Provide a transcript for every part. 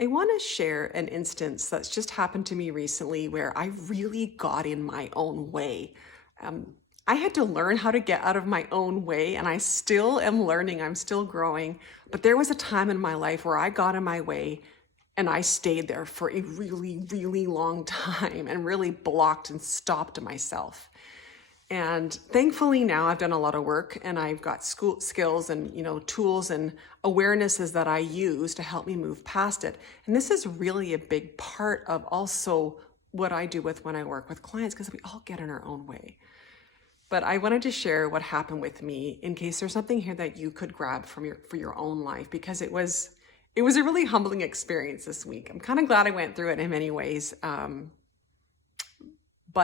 I want to share an instance that's just happened to me recently where I really got in my own way. I had to learn how to get out of my own way, and I still am learning, I'm still growing. But there was a time in my life where I got in my way and I stayed there for a really, really long time and really blocked and stopped myself. And thankfully now I've done a lot of work and I've got school skills and tools and awarenesses that I use to help me move past it. And this is really a big part of also what I do with when I work with clients because we all get in our own way. But I wanted to share what happened with me in case there's something here that you could grab from for your own life because it was a really humbling experience this week. I'm kind of glad I went through it in many ways. But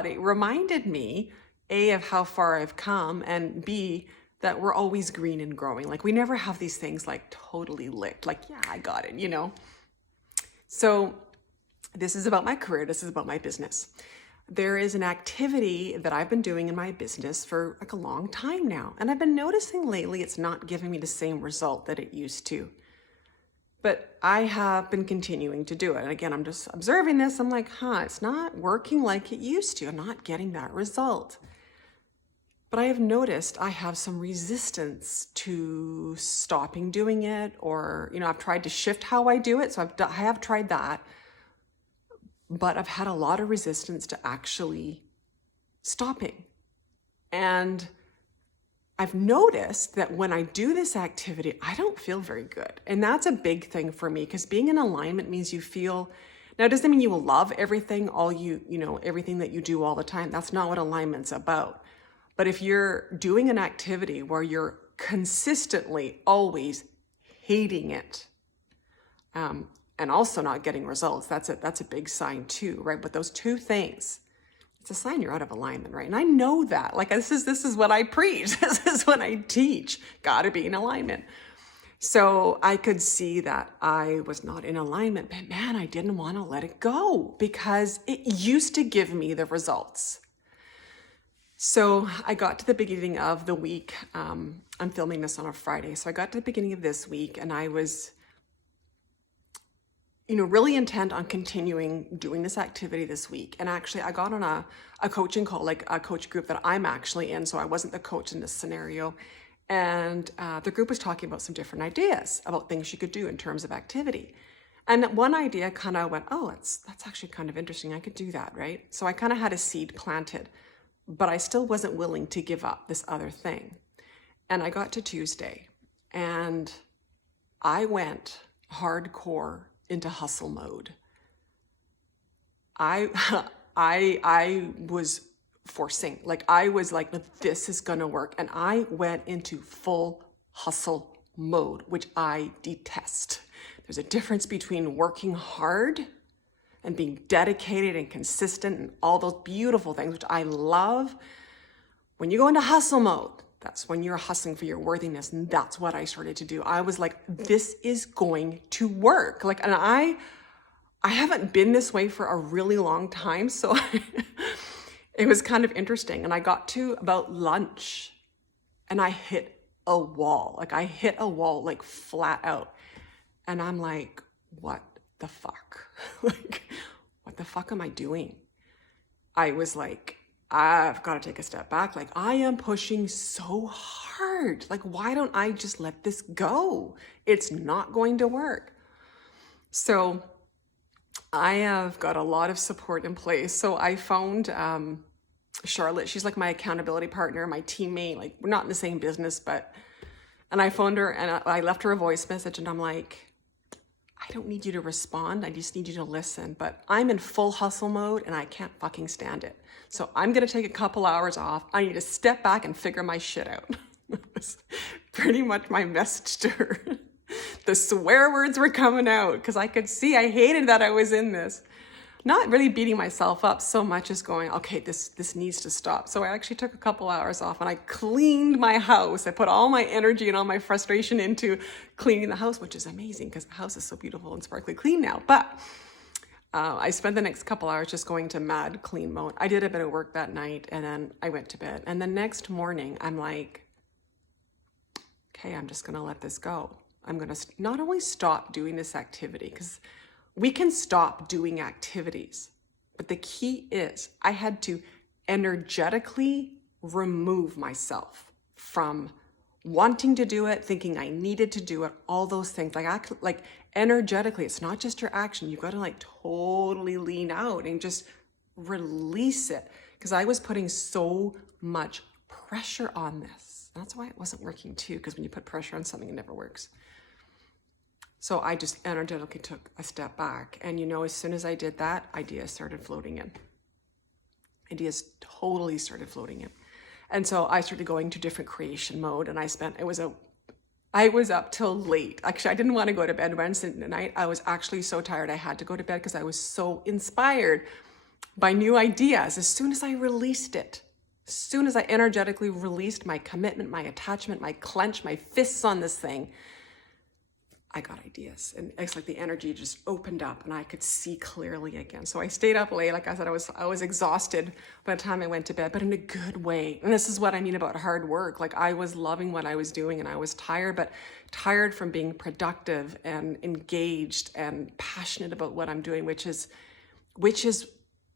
it reminded me, A, of how far I've come, and B, that we're always green and growing. Like we never have these things like totally licked, like, yeah, I got it. So this is about my career. This is about my business. There is an activity that I've been doing in my business for like a long time now. And I've been noticing lately it's not giving me the same result that it used to. But I have been continuing to do it. And again, I'm just observing this. I'm like, it's not working like it used to. I'm not getting that result. But I have noticed I have some resistance to stopping doing it, or, I've tried to shift how I do it. So I have tried that, but I've had a lot of resistance to actually stopping. And I've noticed that when I do this activity, I don't feel very good. And that's a big thing for me because being in alignment means you feel, now it doesn't mean you will love everything, everything that you do all the time. That's not what alignment's about. But if you're doing an activity where you're consistently always hating it, and also not getting results, that's a big sign too, right? But those two things, it's a sign you're out of alignment, right? And I know that. Like this is what I preach. This is what I teach. Got to be in alignment. So I could see that I was not in alignment, but man, I didn't want to let it go because it used to give me the results. So I got to the beginning of the week. I'm filming this on a Friday. So I got to the beginning of this week and I was, really intent on continuing doing this activity this week. And actually I got on a coaching call, like a coach group that I'm actually in. So I wasn't the coach in this scenario. And the group was talking about some different ideas about things you could do in terms of activity. And one idea kind of went, that's actually kind of interesting. I could do that, right? So I kind of had a seed planted. But I still wasn't willing to give up this other thing. And I got to Tuesday and I went hardcore into hustle mode. I was forcing, like I was like, this is gonna work. And I went into full hustle mode, which I detest. There's a difference between working hard and being dedicated and consistent and all those beautiful things, which I love. When you go into hustle mode, that's when you're hustling for your worthiness. And that's what I started to do. I was like, this is going to work. And I haven't been this way for a really long time. So it was kind of interesting. And I got to about lunch and I hit a wall. I hit a wall like flat out. And I'm like, what the fuck? What the fuck am I doing? I was like, I've got to take a step back. I am pushing so hard. Why don't I just let this go? It's not going to work. So I have got a lot of support in place. So I phoned Charlotte. She's like my accountability partner, my teammate. We're not in the same business, and I phoned her and I left her a voice message and I'm like, I don't need you to respond. I just need you to listen. But I'm in full hustle mode and I can't fucking stand it. So I'm going to take a couple hours off. I need to step back and figure my shit out. That was pretty much my message to her. The swear words were coming out because I could see I hated that I was in this. Not really beating myself up so much as going, okay, this needs to stop. So I actually took a couple hours off and I cleaned my house. I put all my energy and all my frustration into cleaning the house, which is amazing because the house is so beautiful and sparkly clean now. But I spent the next couple hours just going to mad clean mode. I did a bit of work that night and then I went to bed. And the next morning, I'm like, okay, I'm just going to let this go. I'm going to not only stop doing this activity because we can stop doing activities, but the key is I had to energetically remove myself from wanting to do it, thinking I needed to do it, all those things. Like energetically, it's not just your action. You've got to like totally lean out and just release it, because I was putting so much pressure on this. That's why it wasn't working too, because when you put pressure on something, it never works. So I just energetically took a step back. And as soon as I did that, ideas started floating in. Ideas totally started floating in. And so I started going to different creation mode, and I was up till late. Actually, I didn't want to go to bed Wednesday night. I was actually so tired I had to go to bed because I was so inspired by new ideas. As soon as I released it, as soon as I energetically released my commitment, my attachment, my clench, my fists on this thing, I got ideas, and it's like the energy just opened up and I could see clearly again. So I stayed up late. Like I said, I was exhausted by the time I went to bed, but in a good way. And this is what I mean about hard work. Like I was loving what I was doing, and I was tired, but tired from being productive and engaged and passionate about what I'm doing, which is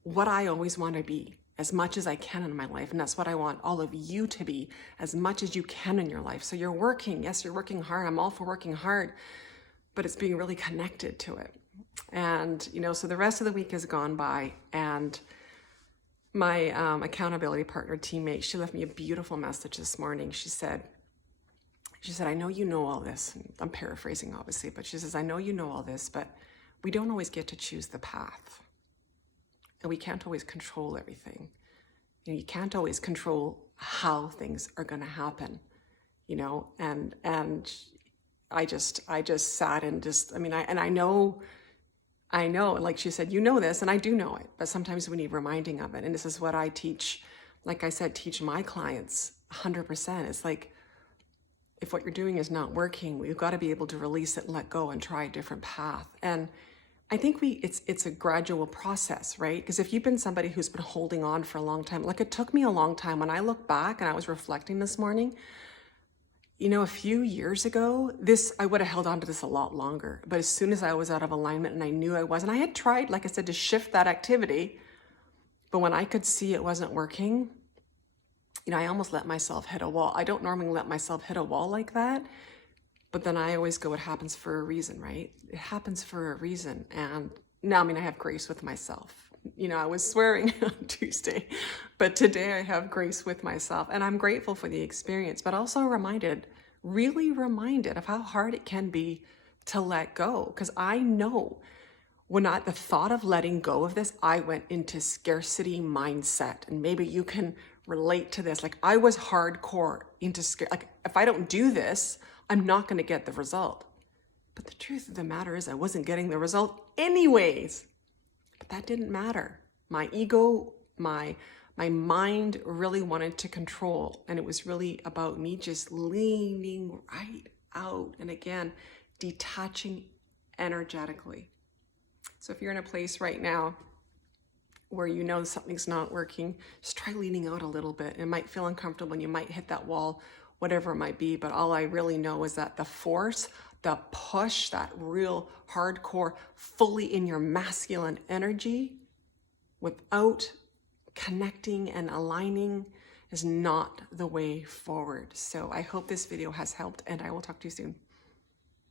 what I always want to be as much as I can in my life. And that's what I want all of you to be, as much as you can in your life. So you're working. Yes, you're working hard. I'm all for working hard, but it's being really connected to it. And, so the rest of the week has gone by, and my accountability partner teammate, she left me a beautiful message this morning. She said, I know you know all this. I'm paraphrasing, obviously, but she says, I know you know all this, but we don't always get to choose the path. And we can't always control everything. You can't always control how things are going to happen, and I just sat and I know, like she said, this, and I do know it, but sometimes we need reminding of it. And this is what I teach, like I said, teach my clients 100%. It's like, if what you're doing is not working, we've got to be able to release it and let go and try a different path. And I think it's a gradual process, right? Because if you've been somebody who's been holding on for a long time, like it took me a long time. When I look back and I was reflecting this morning, a few years ago, I would have held on to this a lot longer. But as soon as I was out of alignment and I knew I was, and I had tried, like I said, to shift that activity, but when I could see it wasn't working, I almost let myself hit a wall. I don't normally let myself hit a wall like that. But then I always go, it happens for a reason, right? It happens for a reason. And now, I have grace with myself. I was swearing on Tuesday, but today I have grace with myself. And I'm grateful for the experience, but also really reminded of how hard it can be to let go. Because I know the thought of letting go of this, I went into scarcity mindset. And maybe you can relate to this. Like I was hardcore into like, if I don't do this, I'm not going to get the result. But the truth of the matter is I wasn't getting the result anyways. But that didn't matter. My ego, my mind really wanted to control. And it was really about me just leaning right out. And again, detaching energetically. So if you're in a place right now where something's not working, just try leaning out a little bit. It might feel uncomfortable and you might hit that wall, whatever it might be, but all I really know is that the force, the push, that real hardcore, fully in your masculine energy, without connecting and aligning, is not the way forward. So I hope this video has helped, and I will talk to you soon.